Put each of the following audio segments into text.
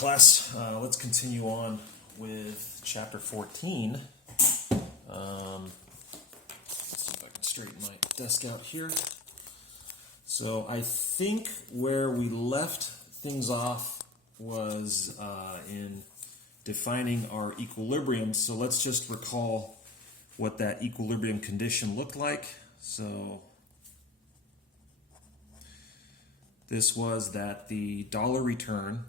class. Let's continue on with chapter 14. Let's see if I can straighten my desk out here. So I think where we left things off was in defining our equilibrium. So let's just recall what that equilibrium condition looked like. So this was that the dollar return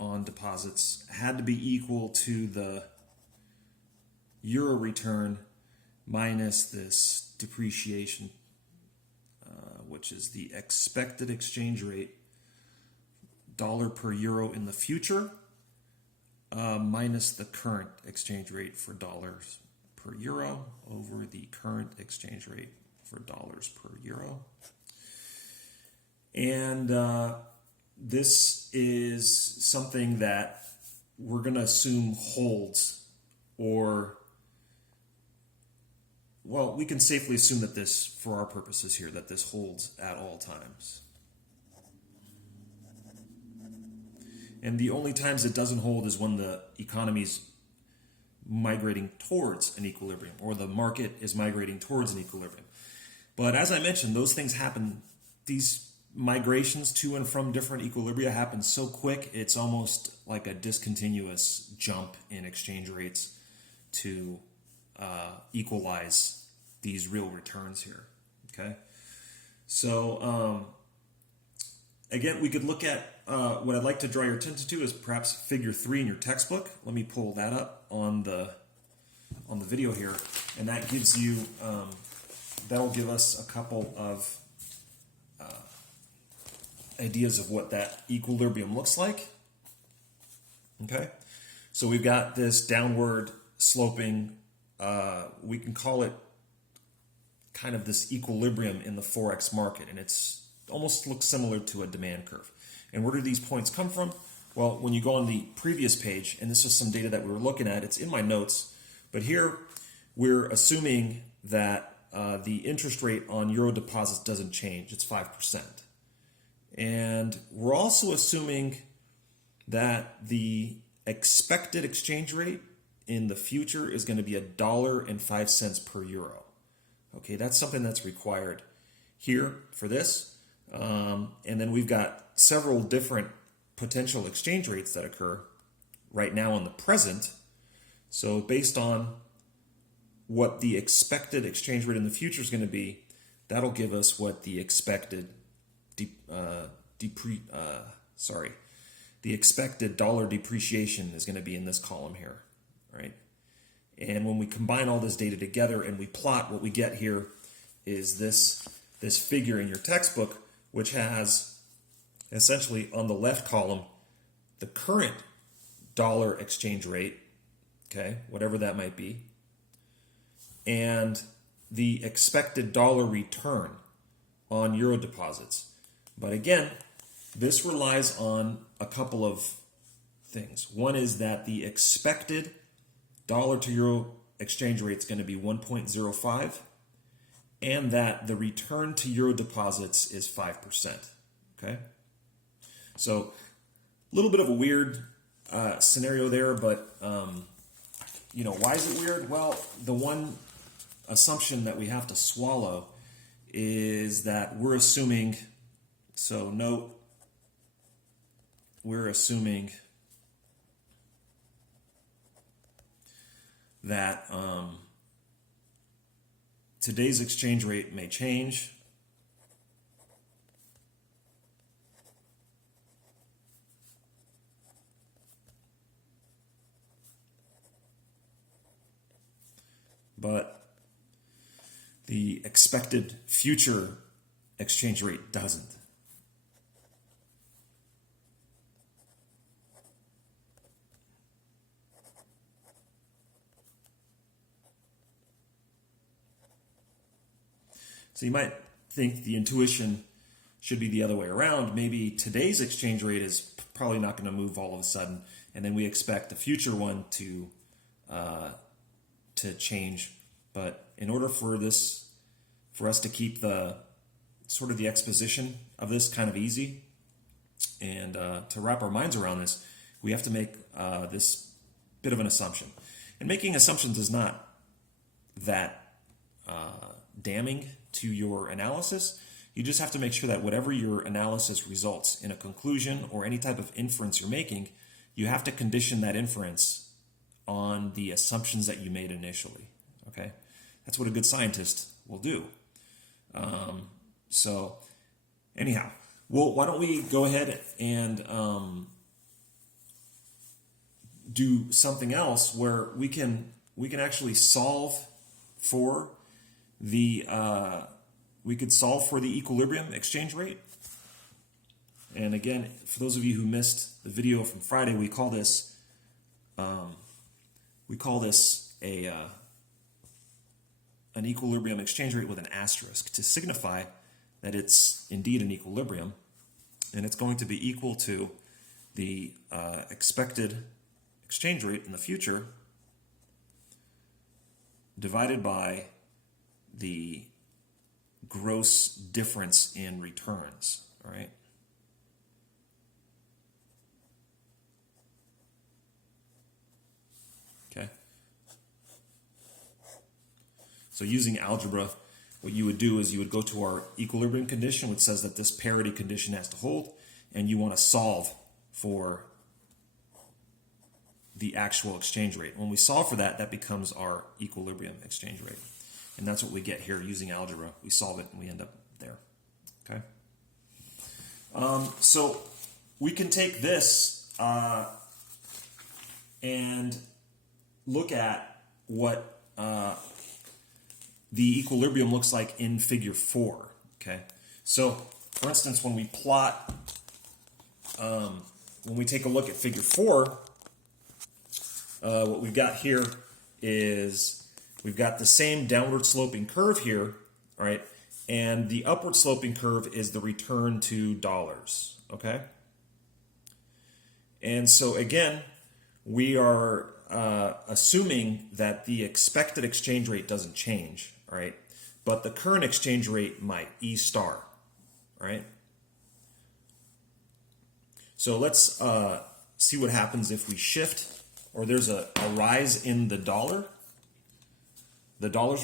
on deposits had to be equal to the euro return minus this depreciation, which is the expected exchange rate, dollar per euro in the future, minus the current exchange rate for dollars per euro over the current exchange rate for dollars per euro. And this is something that we're going to assume holds, or, well, we can safely assume that this, for our purposes here, that this holds at all times. And the only times it doesn't hold is when the economy's migrating towards an equilibrium, or the market is migrating towards an equilibrium. But as I mentioned, those things happen, these migrations to and from different equilibria happen so quick, it's almost like a discontinuous jump in exchange rates to equalize these real returns here. Okay, so again, we could look at what I'd like to draw your attention to is perhaps figure 3 in your textbook. Let me pull that up on the video here, and that gives you that'll give us a couple of ideas of what that equilibrium looks like. Okay, so we've got this downward sloping, we can call it kind of this equilibrium in the Forex market, and it's almost looks similar to a demand curve. And where do these points come from? Well, when you go on the previous page, and this is some data that we were looking at, it's in my notes, but here we're assuming that the interest rate on euro deposits doesn't change, it's 5%. And we're also assuming that the expected exchange rate in the future is going to be $1.05 per euro. Okay, that's something that's required here for this. And then we've got several different potential exchange rates that occur right now in the present. So based on what the expected exchange rate in the future is going to be, that'll give us what the expected the expected dollar depreciation is going to be in this column here, right? And when we combine all this data together and we plot, what we get here is this figure in your textbook, which has essentially on the left column the current dollar exchange rate, okay, whatever that might be, and the expected dollar return on euro deposits. But again, this relies on a couple of things. One is that the expected dollar to euro exchange rate is going to be 1.05, and that the return to euro deposits is 5%. Okay? So a little bit of a weird scenario there, but why is it weird? Well, the one assumption that we have to swallow is that we're assuming, so note, we're assuming that today's exchange rate may change, but the expected future exchange rate doesn't. So you might think the intuition should be the other way around. Maybe today's exchange rate is probably not going to move all of a sudden, and then we expect the future one to change. But in order for us to keep the sort of the exposition of this kind of easy, And to wrap our minds around this, we have to make this bit of an assumption. And making assumptions is not that damning to your analysis. You just have to make sure that whatever your analysis results in a conclusion or any type of inference you're making, you have to condition that inference on the assumptions that you made initially. Okay? That's what a good scientist will do. So anyhow, well, why don't we go ahead and do something else where we can actually solve for the equilibrium exchange rate. And again, for those of you who missed the video from Friday, we call this an equilibrium exchange rate with an asterisk to signify that it's indeed an equilibrium, and it's going to be equal to the expected exchange rate in the future divided by the gross difference in returns, all right? Okay. So using algebra, what you would do is you would go to our equilibrium condition, which says that this parity condition has to hold, and you want to solve for the actual exchange rate. When we solve for that, that becomes our equilibrium exchange rate. And that's what we get here using algebra. We solve it and we end up there. Okay. So we can take this and look at what the equilibrium looks like in figure 4. Okay. So for instance, when we plot, when we take a look at figure 4, what we've got here is we've got the same downward sloping curve here, all right, and the upward sloping curve is the return to dollars, okay? And so again, we are assuming that the expected exchange rate doesn't change, all right, but the current exchange rate might, E star, all right? So let's see what happens if we shift, or there's a rise in the dollar's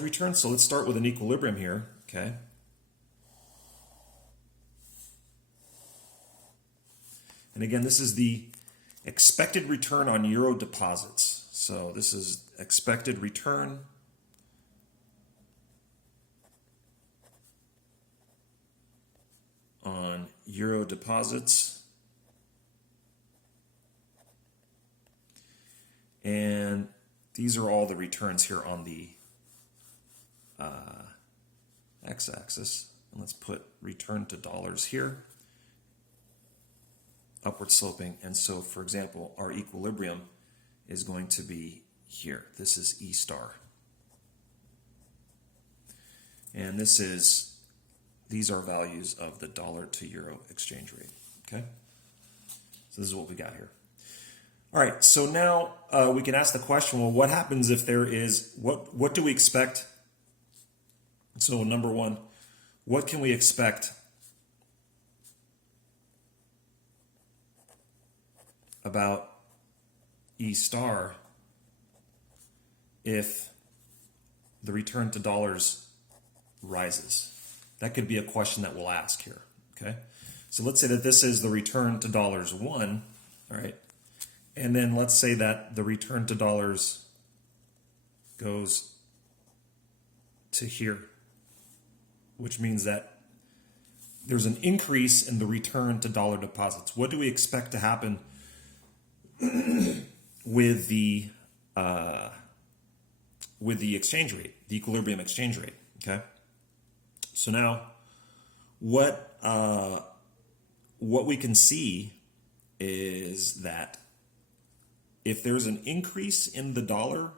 return. So let's start with an equilibrium here, okay? And again, this is the expected return on euro deposits. So this is expected return on euro deposits. And these are all the returns here on the x-axis. And let's put return to dollars here, upward sloping. And so, for example, our equilibrium is going to be here. This is E star. And these are values of the dollar to euro exchange rate. Okay? So this is what we got here. All right, so now we can ask the question, well, what happens if there is, what do we expect? So number one, what can we expect about E star if the return to dollars rises? That could be a question that we'll ask here, okay? So let's say that this is the return to dollars 1, all right? And then let's say that the return to dollars goes to here, which means that there's an increase in the return to dollar deposits. What do we expect to happen with the exchange rate, the equilibrium exchange rate? Okay. So now, what we can see is that if there's an increase in the dollar,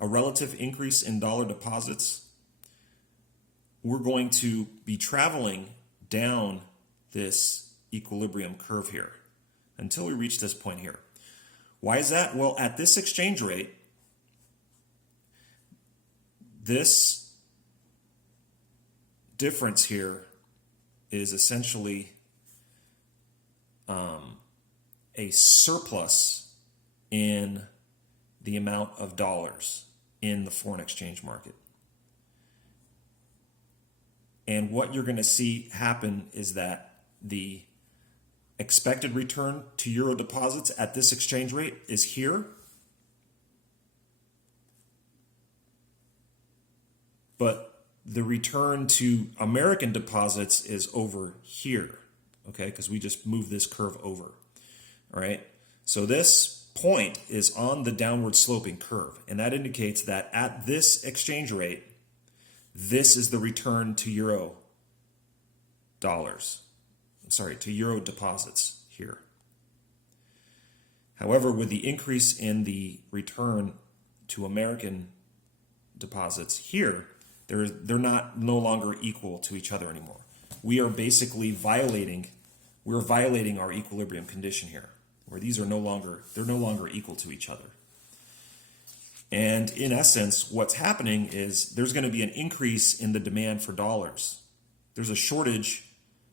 a relative increase in dollar deposits, we're going to be traveling down this equilibrium curve here until we reach this point here. Why is that? Well, at this exchange rate, this difference here is essentially a surplus in the amount of dollars in the foreign exchange market. And what you're going to see happen is that the expected return to euro deposits at this exchange rate is here. But the return to American deposits is over here, okay? Because we just moved this curve over, all right? So this point is on the downward sloping curve, and that indicates that at this exchange rate, this is the return to euro dollars. Sorry, to euro deposits here. However, with the increase in the return to American deposits here, they're no longer equal to each other anymore. We are basically violating our equilibrium condition here, where they're no longer equal to each other. And in essence, what's happening is there's going to be an increase in the demand for dollars. There's a shortage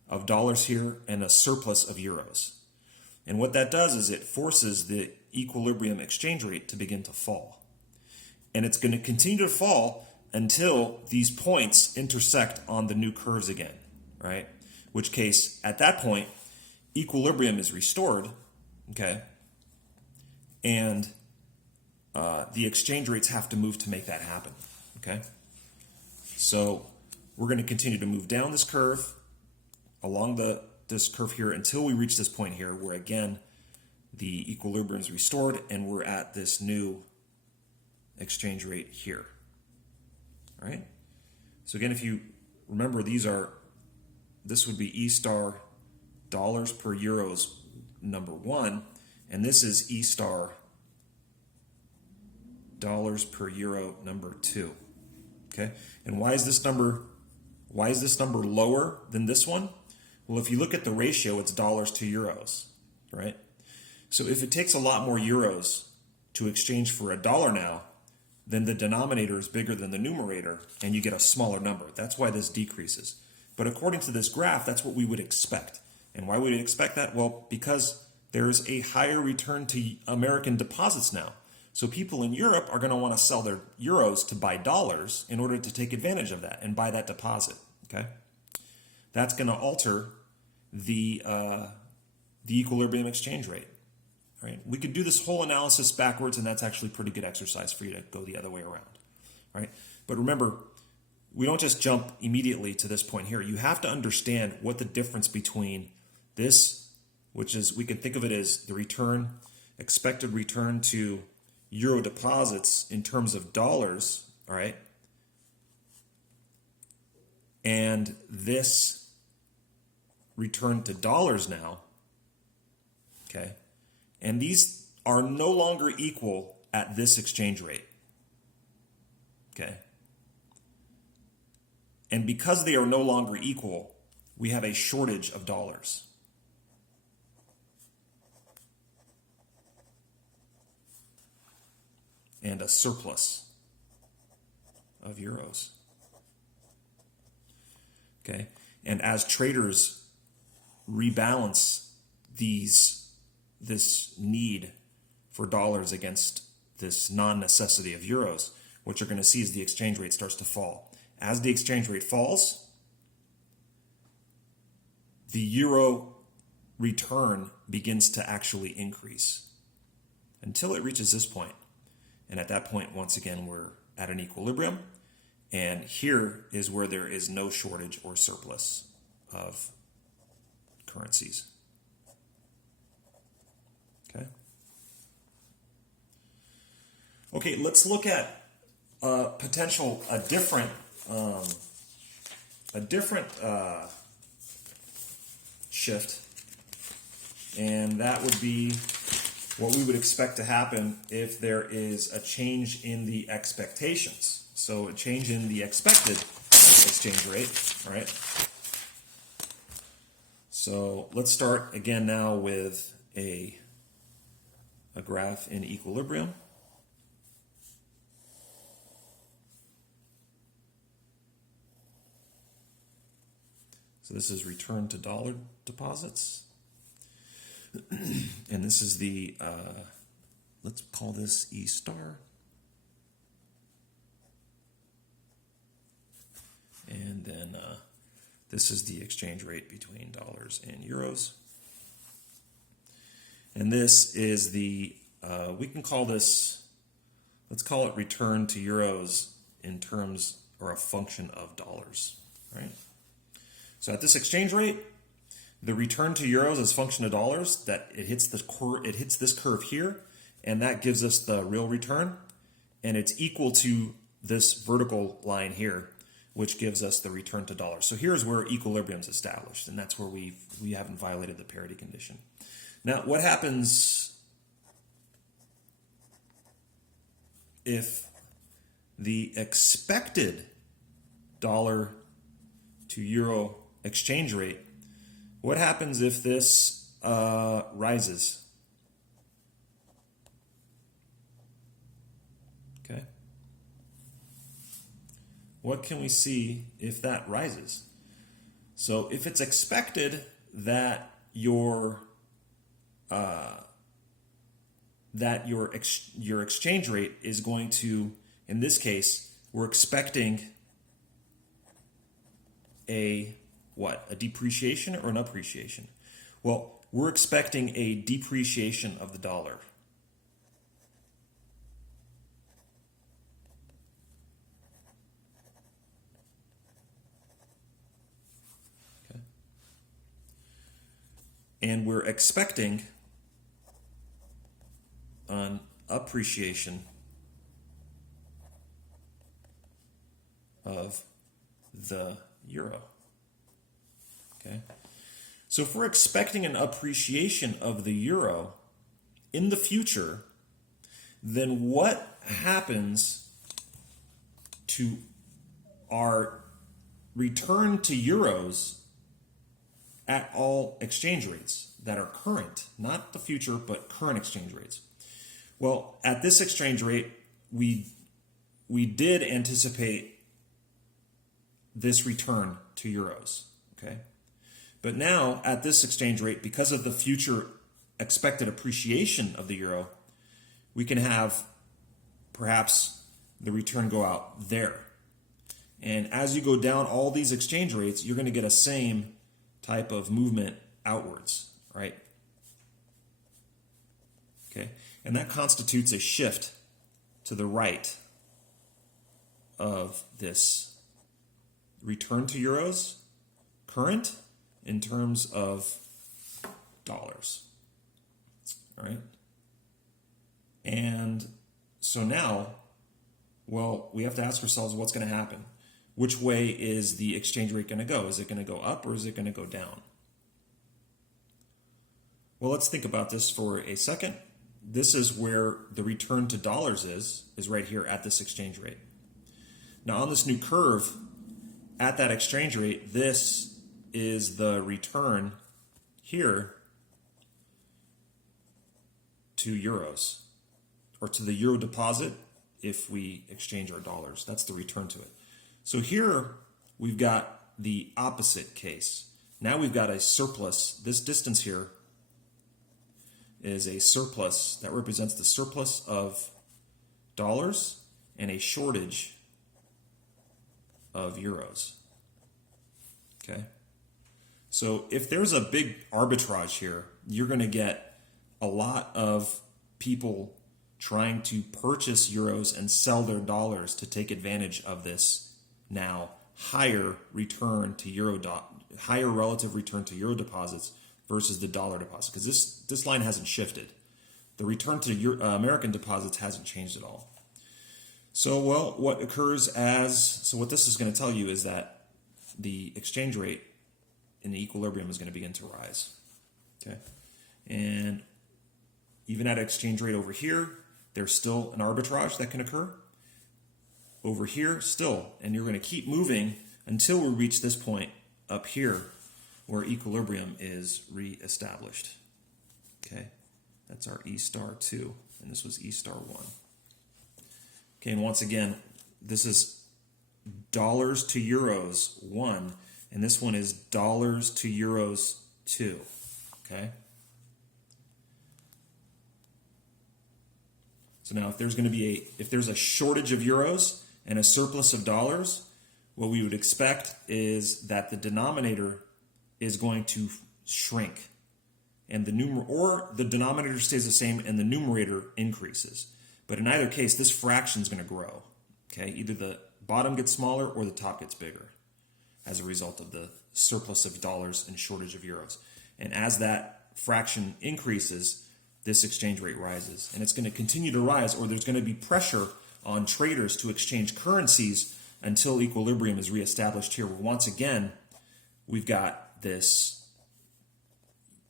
of dollars here and a surplus of euros. And what that does is it forces the equilibrium exchange rate to begin to fall. And it's going to continue to fall until these points intersect on the new curves again, right? Which case, at that point, equilibrium is restored, okay? And the exchange rates have to move to make that happen, okay? So we're going to continue to move down this curve, along this curve here, until we reach this point here where, again, the equilibrium is restored and we're at this new exchange rate here, all right? So again, if you remember, this would be E star dollars per euros number 1, and this is E star dollars per euro number 2. Okay, and why is this number lower than this one? Well, if you look at the ratio, it's dollars to euros, right? So if it takes a lot more euros to exchange for a dollar now, then the denominator is bigger than the numerator, and you get a smaller number. That's why this decreases. But according to this graph, that's what we would expect. And why would we expect that? Well, because there's a higher return to American deposits now. So people in Europe are going to want to sell their euros to buy dollars in order to take advantage of that and buy that deposit, okay? That's going to alter the equilibrium exchange rate, right? We could do this whole analysis backwards, and that's actually pretty good exercise for you to go the other way around, right? But remember, we don't just jump immediately to this point here. You have to understand what the difference between this, which is, we can think of it as the expected return to euro deposits in terms of dollars, all right? And this return to dollars now, okay? And these are no longer equal at this exchange rate, okay? And because they are no longer equal, we have a shortage of dollars. And a surplus of euros. Okay? And as traders rebalance this need for dollars against this non-necessity of euros, what you're going to see is the exchange rate starts to fall. As the exchange rate falls, the euro return begins to actually increase until it reaches this point. And at that point, once again, we're at an equilibrium. And here is where there is no shortage or surplus of currencies. Okay? Okay, let's look at a different shift. And that would be what we would expect to happen if there is a change in the expectations. So a change in the expected exchange rate, right? So let's start again now with a graph in equilibrium. So this is return to dollar deposits. And this is the, let's call this E star. And then this is the exchange rate between dollars and euros. And this is the, we can call this, let's call it return to euros in terms or a function of dollars, right? So at this exchange rate, the return to euros as a function of dollars, that it hits this curve here, and that gives us the real return, and it's equal to this vertical line here, which gives us the return to dollars. So here's where equilibrium is established, and that's where we haven't violated the parity condition. Now, what happens if the expected dollar to euro exchange rate, what happens if this rises? Okay. What can we see if that rises? So if it's expected that your exchange rate is going to, in this case, we're expecting a depreciation or an appreciation? Well, we're expecting a depreciation of the dollar. Okay. And we're expecting an appreciation of the euro. Okay. So if we're expecting an appreciation of the euro in the future, then what happens to our return to euros at all exchange rates that are current, not the future, but current exchange rates? Well, at this exchange rate, we did anticipate this return to euros, okay? But now, at this exchange rate, because of the future expected appreciation of the euro, we can have perhaps the return go out there. And as you go down all these exchange rates, you're going to get a same type of movement outwards, right? Okay, and that constitutes a shift to the right of this return to euros current in terms of dollars. All right. And so now, well, we have to ask ourselves what's going to happen. Which way is the exchange rate going to go? Is it going to go up or is it going to go down? Well, let's think about this for a second. This is where the return to dollars is right here at this exchange rate. Now on this new curve, at that exchange rate, this is the return here to euros, or to the euro deposit if we exchange our dollars. That's the return to it. So here we've got the opposite case. Now we've got a surplus. This distance here is a surplus that represents the surplus of dollars and a shortage of euros. Okay? So if there's a big arbitrage here, you're going to get a lot of people trying to purchase euros and sell their dollars to take advantage of this now higher return to higher relative return to euro deposits versus the dollar deposit, because this line hasn't shifted. The return to American deposits hasn't changed at all. So, well, what this is going to tell you is that the exchange rate in the equilibrium is going to begin to rise. Okay, and even at an exchange rate over here, there's still an arbitrage that can occur. Over here, still, and you're going to keep moving until we reach this point up here where equilibrium is re-established. Okay, that's our E star 2, and this was E star 1. Okay, and once again, this is dollars to euros 1, and this one is dollars to euros 2. Okay, So now if there's going to be if there's a shortage of euros and a surplus of dollars, what we would expect is that the denominator is going to shrink, and the denominator stays the same and the numerator increases. But in either case, this fraction is going to grow. Okay, either the bottom gets smaller or the top gets bigger as a result of the surplus of dollars and shortage of euros. And as that fraction increases, this exchange rate rises. And it's going to continue to rise, or there's going to be pressure on traders to exchange currencies until equilibrium is reestablished here. Where once again, we've got this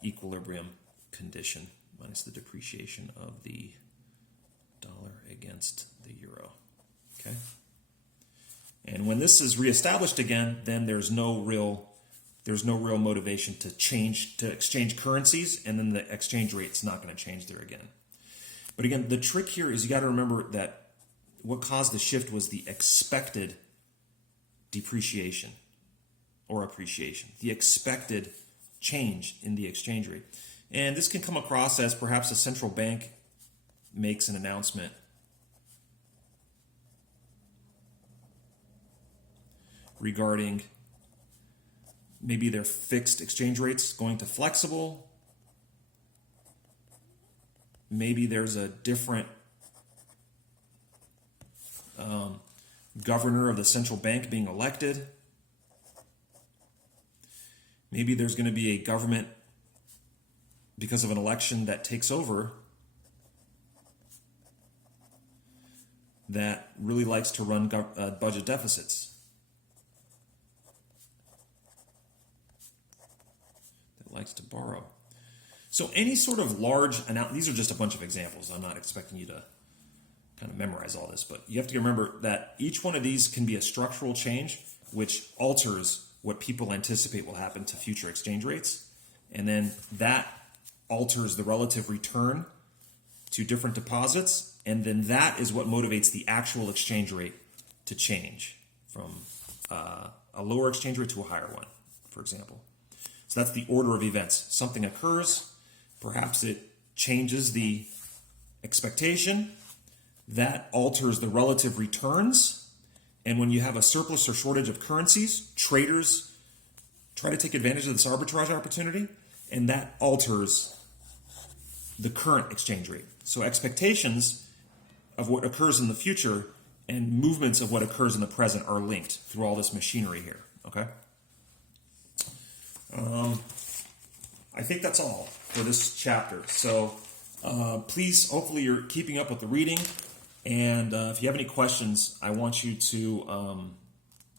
equilibrium condition minus the depreciation of the dollar against the euro. Okay? And when this is reestablished again, then there's no real motivation to exchange currencies, and then the exchange rate's not going to change there again. But again, the trick here is you got to remember that what caused the shift was the expected depreciation or appreciation, the expected change in the exchange rate. And this can come across as perhaps a central bank makes an announcement regarding maybe their fixed exchange rates going to flexible. Maybe there's a different governor of the central bank being elected. Maybe there's going to be a government, because of an election that takes over, that really likes to run budget deficits. That likes to borrow. So any sort of large these are just a bunch of examples. I'm not expecting you to kind of memorize all this, but you have to remember that each one of these can be a structural change which alters what people anticipate will happen to future exchange rates, and then that alters the relative return to different deposits, and then that is what motivates the actual exchange rate to change from a lower exchange rate to a higher one, for example. So that's the order of events. Something occurs, perhaps it changes the expectation, that alters the relative returns, and when you have a surplus or shortage of currencies, traders try to take advantage of this arbitrage opportunity, and that alters the current exchange rate. So expectations of what occurs in the future and movements of what occurs in the present are linked through all this machinery here, okay? I think that's all for this chapter. So please, hopefully you're keeping up with the reading. And if you have any questions, I want you to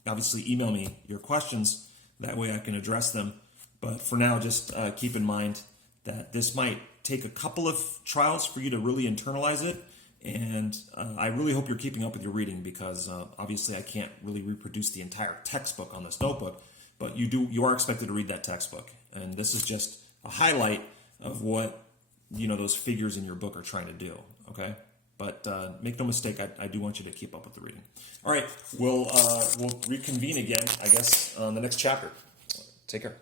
obviously email me your questions. That way I can address them. But for now, just keep in mind that this might take a couple of trials for you to really internalize it. And I really hope you're keeping up with your reading, because obviously I can't really reproduce the entire textbook on this notebook. But you are expected to read that textbook. And this is just a highlight of what those figures in your book are trying to do, okay? But make no mistake, I do want you to keep up with the reading. All right, we'll reconvene again, I guess, on the next chapter. Take care.